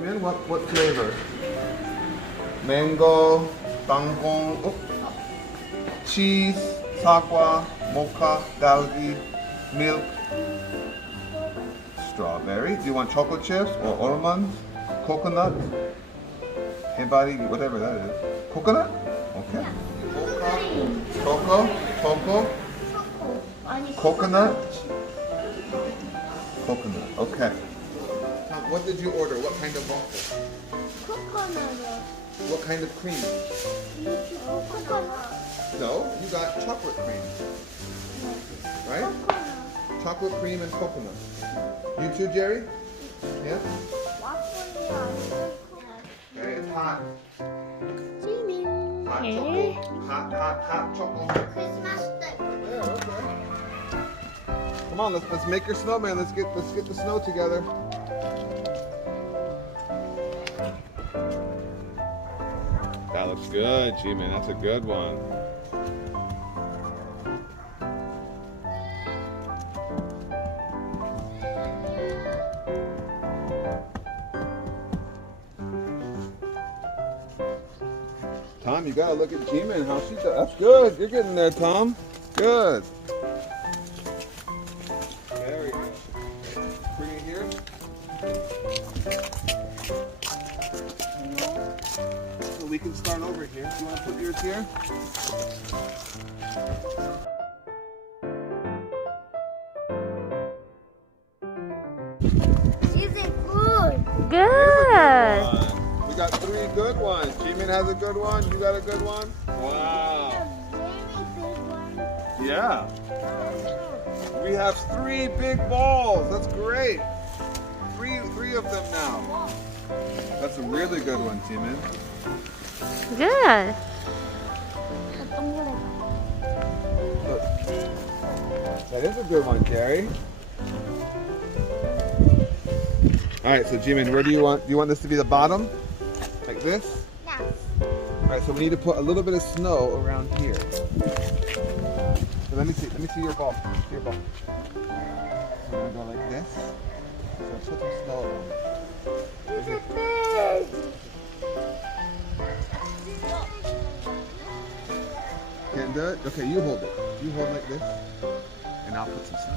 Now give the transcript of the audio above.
Jimin, what flavor? Mango, kangkong, cheese, sakwa, mocha, dalgi, milk, strawberry. Do you want chocolate chips or almonds? Coconut? Anybody, whatever that is. Coconut? Okay. Mocha, cocoa, coconut, coconut. Okay. Now, what did you order? What kind of waffle? Coconut. What kind of cream? Coconut. No, you got chocolate cream. Right? Coconut. Chocolate cream and coconut. You too, Jerry? Yeah? Okay, it's hot. Hot chocolate. Hot chocolate. Christmas day. Yeah, okay. Come on, let's make your snowman. Let's get the snow together. That looks good, G-Man. That's a good one. Tom, you gotta look at G-Man, how she does. That's good. You're getting there, Tom. Good. Very good. Bring it here. So we can start over here. You want to put yours here? Is it good? Good. We got 3 good ones. G-Man has a good one. You got a good one? Wow. A very big one. Yeah. We have 3 big balls. That's great. Three of them now. That's a really good one, G-Man. Good. Look. That is a good one, Jerry. All right, so G-Man, where do you want this to be the bottom? Like this? Yes. All right, so we need to put a little bit of snow around here. So let me see your ball. See your ball. So we're gonna go like this. So put some snow around. It's a big. Can't do it? Okay, you hold it. You hold like this, and I'll put some snow.